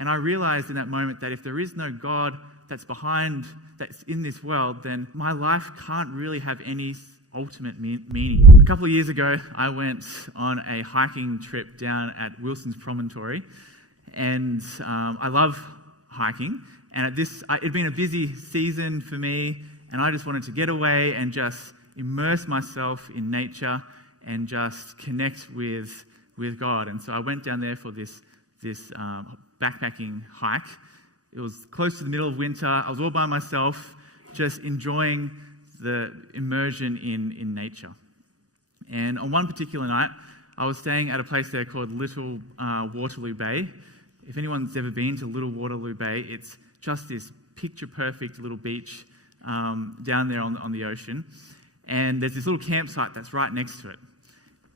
And I realized in that moment that if there is no God that's in this world, then my life can't really have any ultimate meaning. A couple of years ago, I went on a hiking trip down at Wilson's Promontory, and I love hiking. And it'd been a busy season for me, and I just wanted to get away and just immerse myself in nature and just connect with God. And so I went down there for this backpacking hike. It was close to the middle of winter. I was all by myself, just enjoying the immersion in nature. And on one particular night, I was staying at a place there called Little Waterloo Bay. If anyone's ever been to Little Waterloo Bay, it's just this picture-perfect little beach down there on the ocean. And there's this little campsite that's right next to it.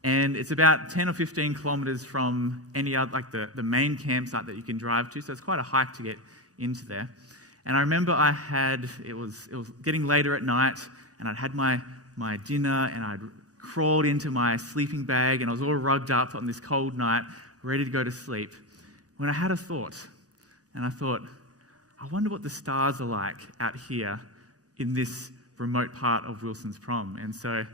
And it's about 10 or 15 kilometers from any other, like the main campsite that you can drive to. So it's quite a hike to get into there. And I remember it was getting later at night, and I'd had my dinner, and I'd crawled into my sleeping bag, and I was all rugged up on this cold night, ready to go to sleep, when I had a thought. And I thought, I wonder what the stars are like out here in this remote part of Wilson's Prom. And so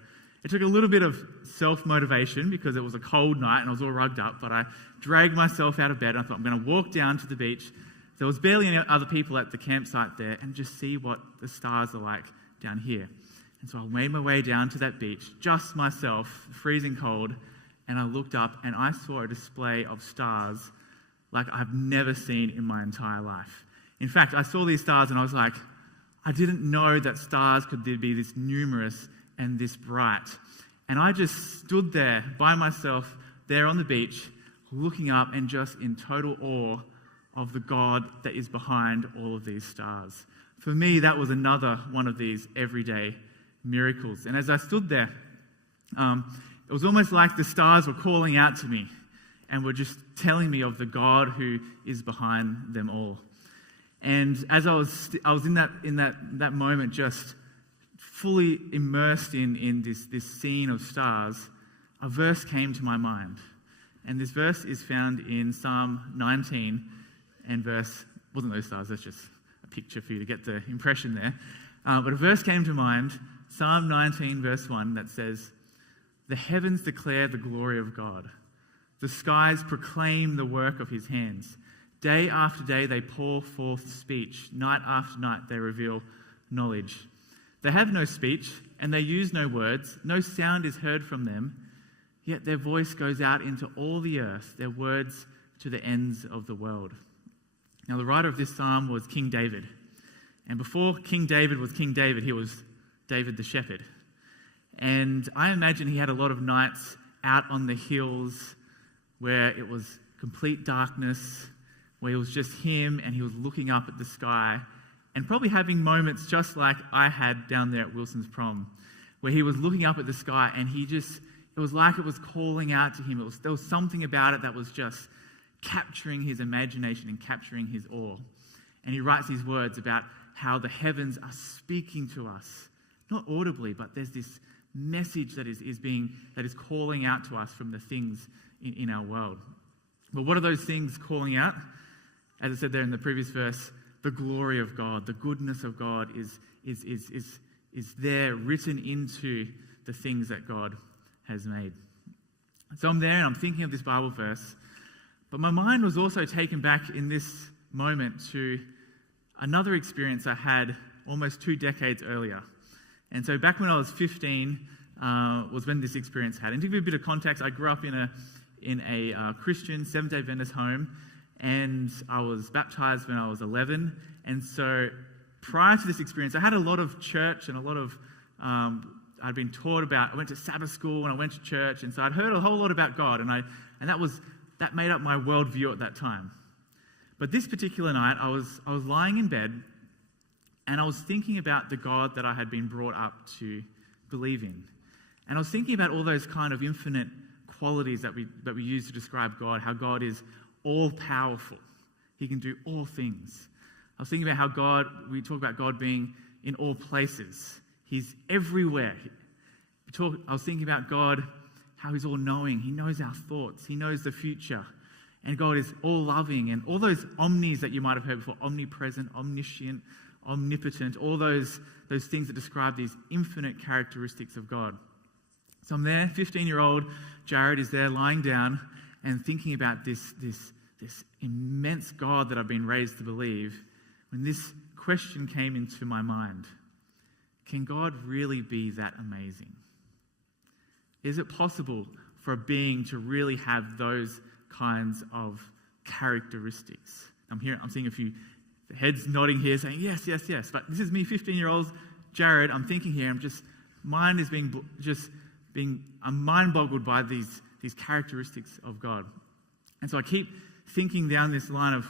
it took a little bit of self-motivation because it was a cold night and I was all rugged up, but I dragged myself out of bed and I thought, I'm going to walk down to the beach. There was barely any other people at the campsite there, and just see what the stars are like down here. And so I made my way down to that beach, just myself, freezing cold, and I looked up and I saw a display of stars like I've never seen in my entire life. In fact, I saw these stars and I was like, I didn't know that stars could be this numerous and this bright. And I just stood there by myself, there on the beach, looking up and just in total awe of the God that is behind all of these stars. For me, that was another one of these everyday miracles. And as I stood there, it was almost like the stars were calling out to me and were just telling me of the God who is behind them all. And as I was in that moment, just fully immersed in this scene of stars, a verse came to my mind. And this verse is found in Psalm 19 and wasn't those stars, that's just a picture for you to get the impression there. But a verse came to mind, Psalm 19 verse 1, that says, "The heavens declare the glory of God. The skies proclaim the work of his hands. Day after day they pour forth speech. Night after night they reveal knowledge. They have no speech, and they use no words. No sound is heard from them. Yet their voice goes out into all the earth, their words to the ends of the world." Now, the writer of this psalm was King David. And before King David was King David, he was David the shepherd. And I imagine he had a lot of nights out on the hills where it was complete darkness, where it was just him and he was looking up at the sky, and probably having moments just like I had down there at Wilson's Prom, where he was looking up at the sky and it was like it was calling out to him. There was something about it that was just capturing his imagination and capturing his awe. And he writes these words about how the heavens are speaking to us, not audibly, but there's this message that is calling out to us from the things in our world. But what are those things calling out? As I said there in the previous verse, the glory of God, the goodness of God is there written into the things that God has made. So I'm there and I'm thinking of this Bible verse, but my mind was also taken back in this moment to another experience I had almost 2 decades earlier. And so back when I was 15 was when this experience had. And to give you a bit of context, I grew up in a Christian Seventh-day Adventist home, and I was baptized when I was 11. And so prior to this experience, I had a lot of church and a lot of I'd been taught about. I went to Sabbath school and I went to church, and so I'd heard a whole lot about God, and that made up my worldview at that time. But this particular night, I was lying in bed, and I was thinking about the God that I had been brought up to believe in, and I was thinking about all those kind of infinite qualities that we use to describe God. How God is all powerful; He can do all things. I was thinking about how we talk about God being in all places. He's everywhere. I was thinking about God, how He's all-knowing. He knows our thoughts. He knows the future. And God is all-loving, and all those omnis that you might have heard before, omnipresent, omniscient, omnipotent, all those things that describe these infinite characteristics of God. So I'm there, 15-year-old Jared is there lying down and thinking about this immense God that I've been raised to believe, when this question came into my mind. Can God really be that amazing? Is it possible for a being to really have those kinds of characteristics? I'm seeing a few heads nodding here saying, yes, yes, yes. But this is me, 15-year-old Jared. I'm thinking here, I'm mind boggled by these characteristics of God. And so I keep thinking down this line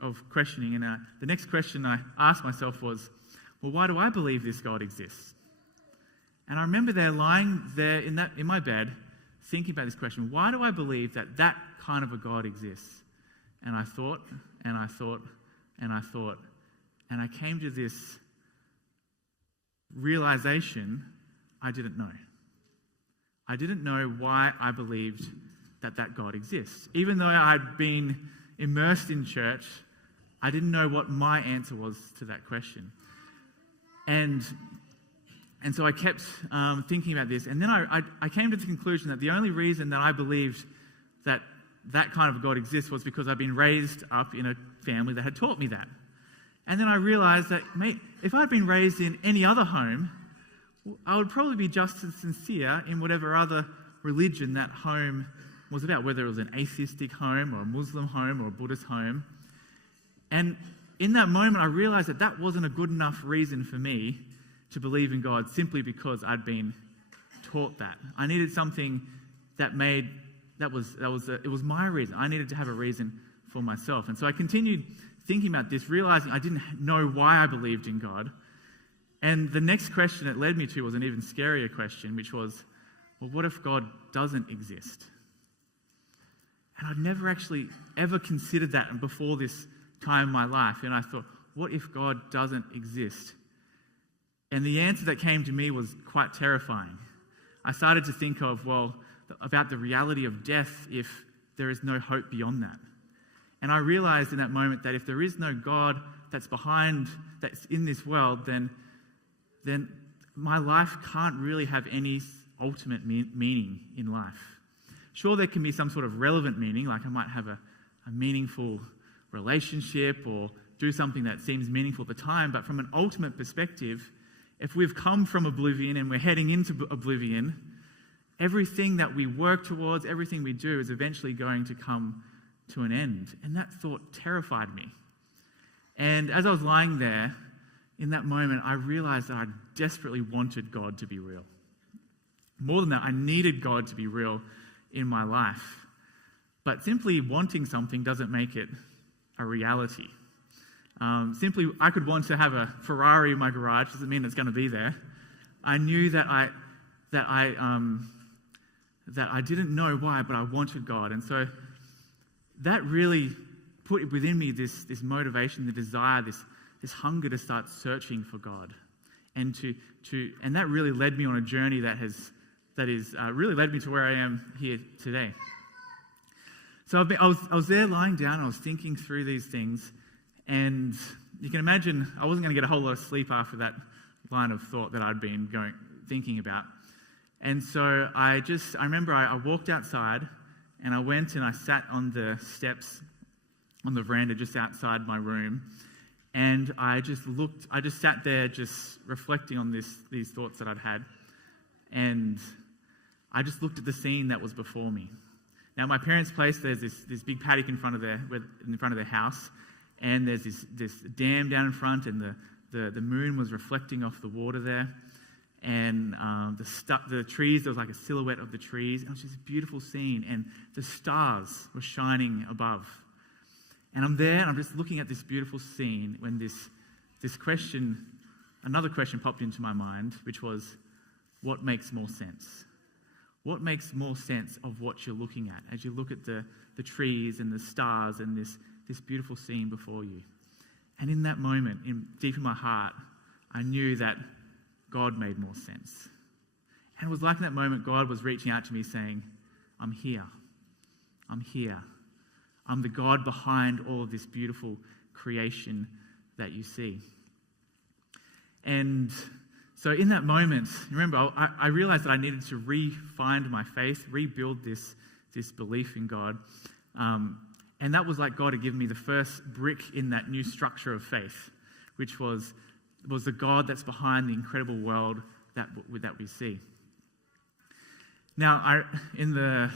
of questioning. And the next question I asked myself was, well, why do I believe this God exists? And I remember lying there in my bed, thinking about this question. Why do I believe that kind of a God exists? And I thought, and I thought, and I thought, and I came to this realization I didn't know. I didn't know why I believed that God exists. Even though I'd been immersed in church, I didn't know what my answer was to that question. And so I kept thinking about this. And then I came to the conclusion that the only reason that I believed that kind of a God exists was because I'd been raised up in a family that had taught me that. And then I realized that, if I'd been raised in any other home, I would probably be just as sincere in whatever other religion that home was about, whether it was an atheistic home or a Muslim home or a Buddhist home. And in that moment, I realized that wasn't a good enough reason for me to believe in God simply because I'd been taught that. I needed something it was my reason. I needed to have a reason for myself. And so I continued thinking about this, realizing I didn't know why I believed in God. And the next question it led me to was an even scarier question, which was, well, what if God doesn't exist? And I'd never actually ever considered that before this time in my life. And I thought, what if God doesn't exist? And the answer that came to me was quite terrifying. I started to think about the reality of death if there is no hope beyond that. And I realized in that moment that if there is no God that's in this world, then my life can't really have any ultimate meaning in life. Sure, there can be some sort of relevant meaning, like I might have a meaningful relationship or do something that seems meaningful at the time, but from an ultimate perspective, if we've come from oblivion and we're heading into oblivion, everything that we work towards, everything we do is eventually going to come to an end. And that thought terrified me. And as I was lying there, in that moment, I realized that I desperately wanted God to be real. More than that, I needed God to be real in my life. But simply wanting something doesn't make it a reality. Simply, I could want to have a Ferrari in my garage, doesn't mean it's going to be there. I knew that I didn't know why, but I wanted God. And so that really put within me this motivation, the desire, this hunger to start searching for God. And that really led me on a journey that has really led me to where I am here today. So I was there lying down and I was thinking through these things, and you can imagine I wasn't going to get a whole lot of sleep after that line of thought that I'd been thinking about. And so I remember I walked outside and I went and I sat on the steps on the veranda just outside my room, and I just sat there just reflecting on these thoughts that I'd had, and I just looked at the scene that was before me. Now, my parents' place, there's this big paddock in front of their house, and there's this dam down in front, and the moon was reflecting off the water there, and the trees, there was like a silhouette of the trees, and it was just a beautiful scene, and the stars were shining above. And I'm there, and I'm just looking at this beautiful scene when another question popped into my mind, which was, what makes more sense? What makes more sense of what you're looking at as you look at the trees and the stars and this beautiful scene before you? And in that moment, deep in my heart, I knew that God made more sense. And it was like in that moment, God was reaching out to me saying, I'm here. I'm here. I'm the God behind all of this beautiful creation that you see. And so in that moment, remember, I realized that I needed to re-find my faith, rebuild this belief in God. And that was like God had given me the first brick in that new structure of faith, which was the God that's behind the incredible world that we see. Now, in the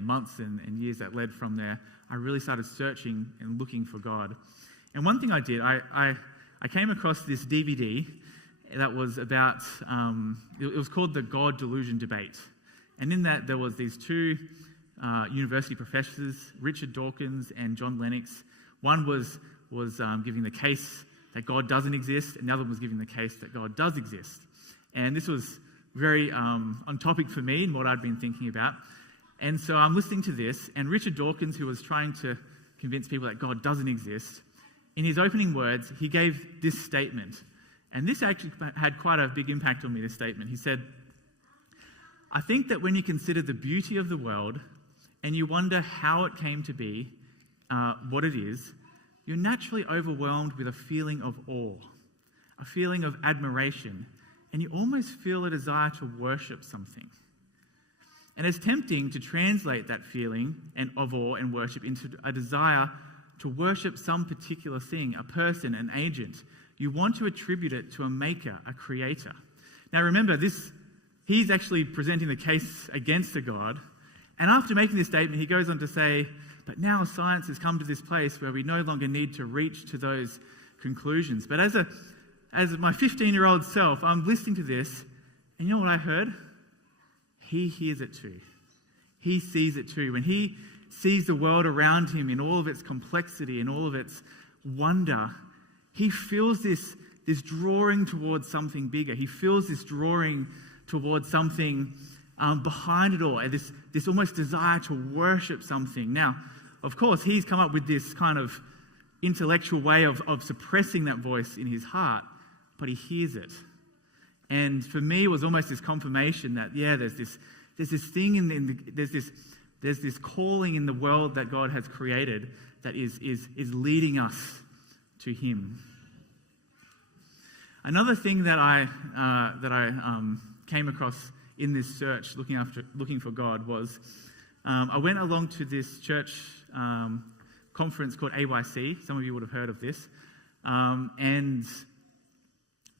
months and years that led from there, I really started searching and looking for God. And one thing I did, I came across this DVD that was about, it was called the God Delusion debate. And in that, there was these two university professors, Richard Dawkins and John Lennox. One was giving the case that God doesn't exist, and the other was giving the case that God does exist. And this was very on topic for me and what I'd been thinking about. And so I'm listening to this, and Richard Dawkins, who was trying to convince people that God doesn't exist, in his opening words, he gave this statement. And this actually had quite a big impact on me, this statement. He said, "I think that when you consider the beauty of the world and you wonder how it came to be, what it is, you're naturally overwhelmed with a feeling of awe, a feeling of admiration, and you almost feel a desire to worship something. And it's tempting to translate that feeling of awe and worship into a desire to worship some particular thing, a person, an agent. You want to attribute it to a maker, a creator." Now remember, he's actually presenting the case against a God. And after making this statement, he goes on to say, but now science has come to this place where we no longer need to reach to those conclusions. But as my 15-year-old self, I'm listening to this, and you know what I heard? He hears it too. He sees it too. When he sees the world around him in all of its complexity and all of its wonder, he feels this drawing towards something bigger. He feels this drawing towards something behind it all, and this almost desire to worship something. Now, of course, he's come up with this kind of intellectual way of suppressing that voice in his heart, but he hears it. And for me, it was almost this confirmation that, there's this thing there's this calling in the world that God has created that is leading us to Him. Another thing that I came across in this search, looking for God, was I went along to this church conference called AYC. Some of you would have heard of this. And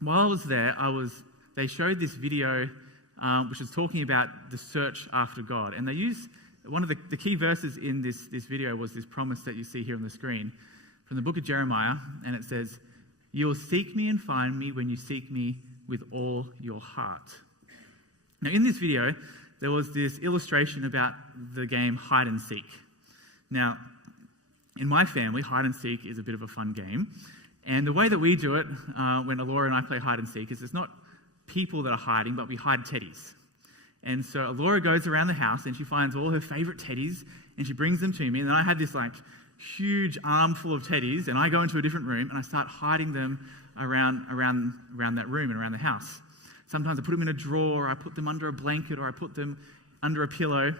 while I was there, they showed this video which was talking about the search after God. And they used one of the key verses in this video was this promise that you see here on the screen from the book of Jeremiah. And it says, "You will seek me and find me when you seek me with all your heart." Now, in this video, there was this illustration about the game hide and seek. Now, in my family, hide and seek is a bit of a fun game. And the way that we do it when Alora and I play hide and seek is it's not people that are hiding, but we hide teddies. And so Alora goes around the house and she finds all her favorite teddies and she brings them to me. And then I have this huge armful of teddies, and I go into a different room and I start hiding them around that room and around the house. Sometimes I put them in a drawer, or I put them under a blanket, or I put them under a pillow.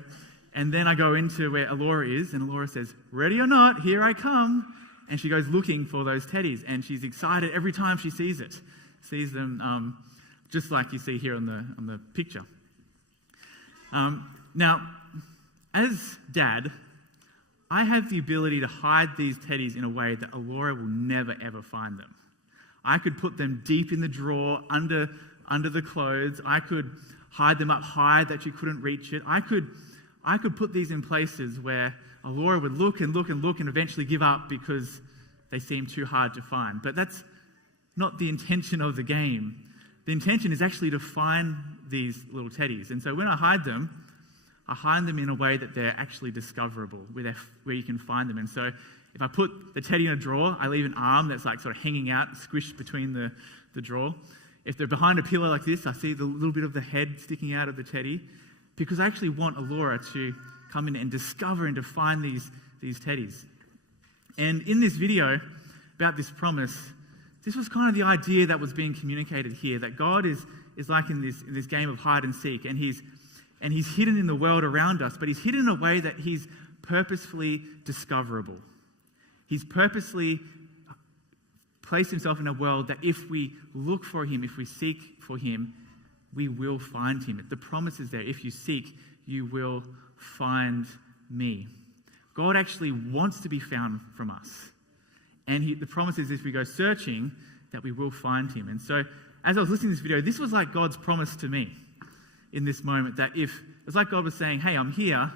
And then I go into where Alora is, and Alora says, "Ready or not, here I come." And she goes looking for those teddies, and she's excited every time she sees them, just like you see here on the picture. Now, as Dad, I have the ability to hide these teddies in a way that Alora will never ever find them. I could put them deep in the drawer, under the clothes. I could hide them up high that you couldn't reach it. I could put these in places where Alora would look and look and look and eventually give up because they seem too hard to find. But that's not the intention of the game. The intention is actually to find these little teddies. And so when I hide them in a way that they're actually discoverable, where you can find them. And so if I put the teddy in a drawer, I leave an arm that's sort of hanging out, squished between the drawer. If they're behind a pillow like this, I see the little bit of the head sticking out of the teddy, because I actually want Alora to come in and discover and to find these teddies. And in this video about this promise, this was kind of the idea that was being communicated here, that God is like in this game of hide and seek, and he's hidden in the world around us, but he's hidden in a way that he's purposefully discoverable. He's purposely placed himself in a world that if we look for him, if we seek for him, we will find him. The promise is there. If you seek, you will find me. God actually wants to be found from us. And the promise is if we go searching, that we will find him. And so, as I was listening to this video, this was like God's promise to me in this moment, that it's like God was saying, hey, I'm here,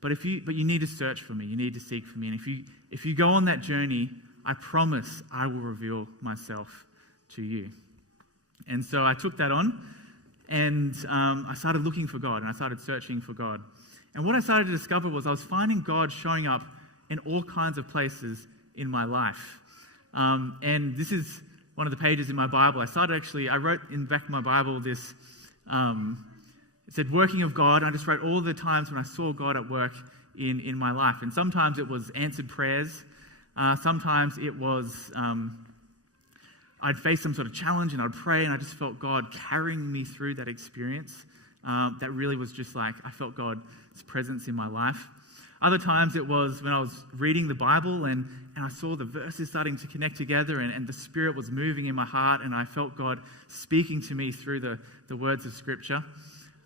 but you need to search for me, you need to seek for me. And if you go on that journey, I promise I will reveal myself to you. And so I took that on, and I started looking for God, and I started searching for God. And what I started to discover was I was finding God showing up in all kinds of places in my life. And this is one of the pages in my Bible. I wrote in the back of my Bible this, it said, working of God. I just wrote all the times when I saw God at work in my life. And sometimes it was answered prayers. Sometimes it was, I'd face some sort of challenge and I'd pray, and I just felt God carrying me through that experience. That really was just like, I felt God's presence in my life. Other times it was when I was reading the Bible and I saw the verses starting to connect together, and the Spirit was moving in my heart, and I felt God speaking to me through the words of Scripture.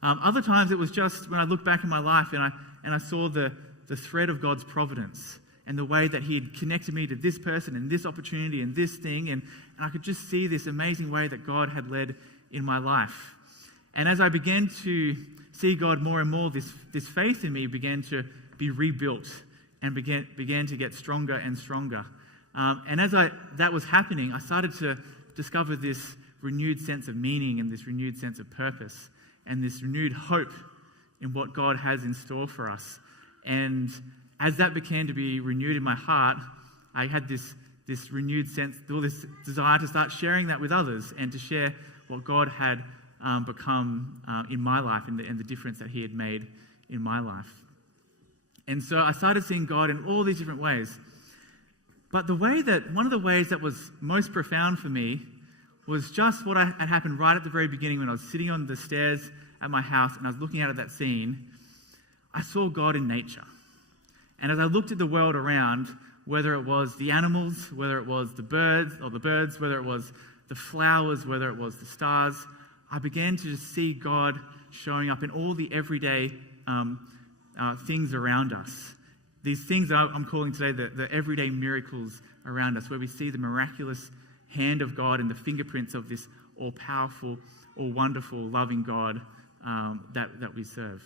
Other times it was just when I look back in my life and I saw the thread of God's providence and the way that he had connected me to this person and this opportunity and this thing, and I could just see this amazing way that God had led in my life. And as I began to see God more and more, this faith in me began to be rebuilt and began to get stronger and stronger. And as that was happening, I started to discover this renewed sense of meaning and this renewed sense of purpose and this renewed hope in what God has in store for us. And as that began to be renewed in my heart, I had this renewed sense, or this desire to start sharing that with others and to share what God had become in my life and the difference that he had made in my life. And so I started seeing God in all these different ways. But one of the ways that was most profound for me was just what had happened right at the very beginning when I was sitting on the stairs at my house and I was looking out at that scene. I saw God in nature. And as I looked at the world around, whether it was the animals, whether it was the birds, whether it was the flowers, whether it was the stars, I began to just see God showing up in all the everyday things around us. These things I'm calling today the everyday miracles around us, where we see the miraculous hand of God and the fingerprints of this all-powerful, all-wonderful, loving God that we serve.